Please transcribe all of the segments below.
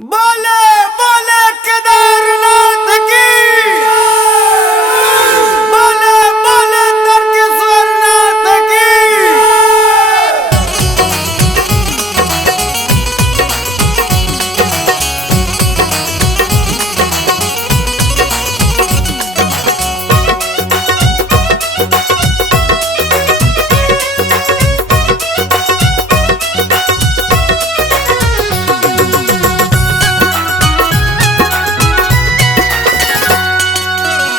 बोले बोले केदारनाथ की। बोले बोले तारकेश्वर नाथ की।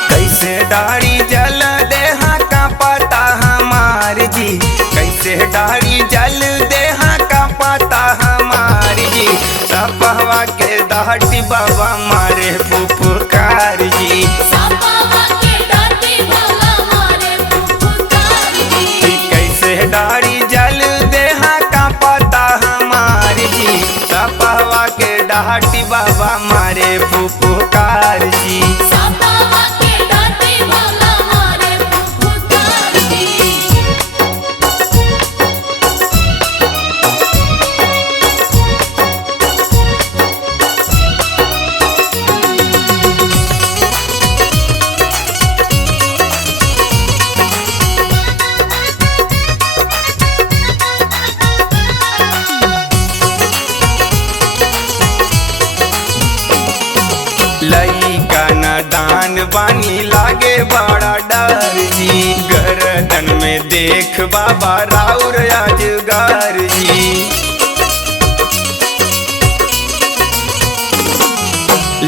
कैसे डारी जल देहा का पता हमार जी, कैसे डारी जल देहा का पता हमार जी। सपहवा के दाटी बाबा मारे पुकार जी, सपहवा के दाटी बाबा मारे पुकार जी। कैसे डारी जल देहा का पता हमार जी। सपहवा के दाटी बाबा मारे पुकार जी। सपहवा के दाटी बाबा मारे पुकार जी। लइका न दान बानी लागे बड़ा डर जी। गर्दन में देख बाबा राउर अजगर जी।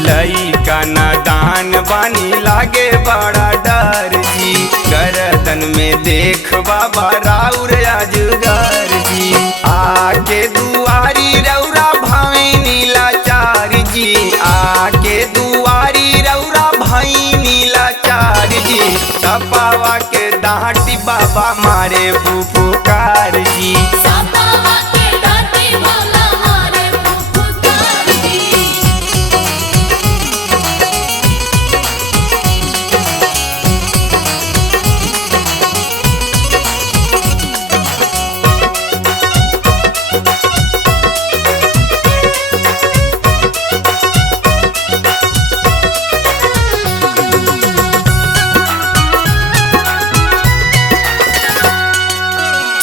लइका न दान बानी लागे बड़ा डर जी। गर्दन में देख बाबा राउर अजगर जी। आके दुआरी रौरा भावे नीलाचार जी। आके दुआरी रौरा भाई नीलाचार जी। सपावा के दाटी बाबा मारे पुकार जी। सपहवा के दाटी बाबा मारे पुकार जी।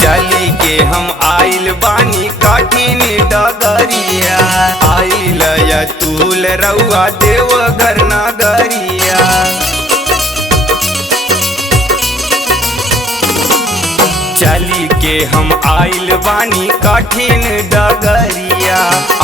चली के हम आइल बानी कठिन डगरिया। आइल अतुल रउआ देवघर नगरिया। चली के हम आइल बानी कठिन डगरिया।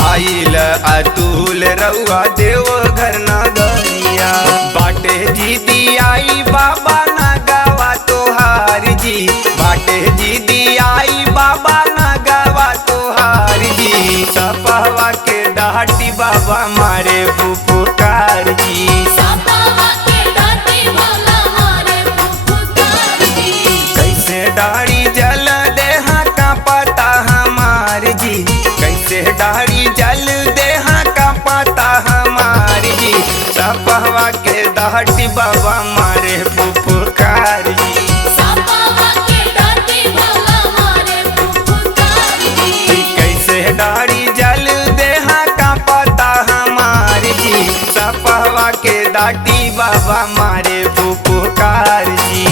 आइल अतुल रउआ देवघर नगरिया। बाटे जी आई बाबा नगावा तोहार जी। बाटे जी आई बाबा नगावा तोहार जी। सपहवा के डाटी बाबा मारे पुकार जी। सपहवा के दाटी बाबा मारे पुकार जी। कैसे डारी जल देहा का पता हमार जी। कैसे डारी जल देहा का पता हमार जी। सपहवा के दाटी बाबा मारे पुकार जी। सपहवा के दाटी बाबा मारे पुकार जी। कैसे डारी जल देहा का पता हमार जी। सपहवा के दाटी बाबा मारे पुकार जी।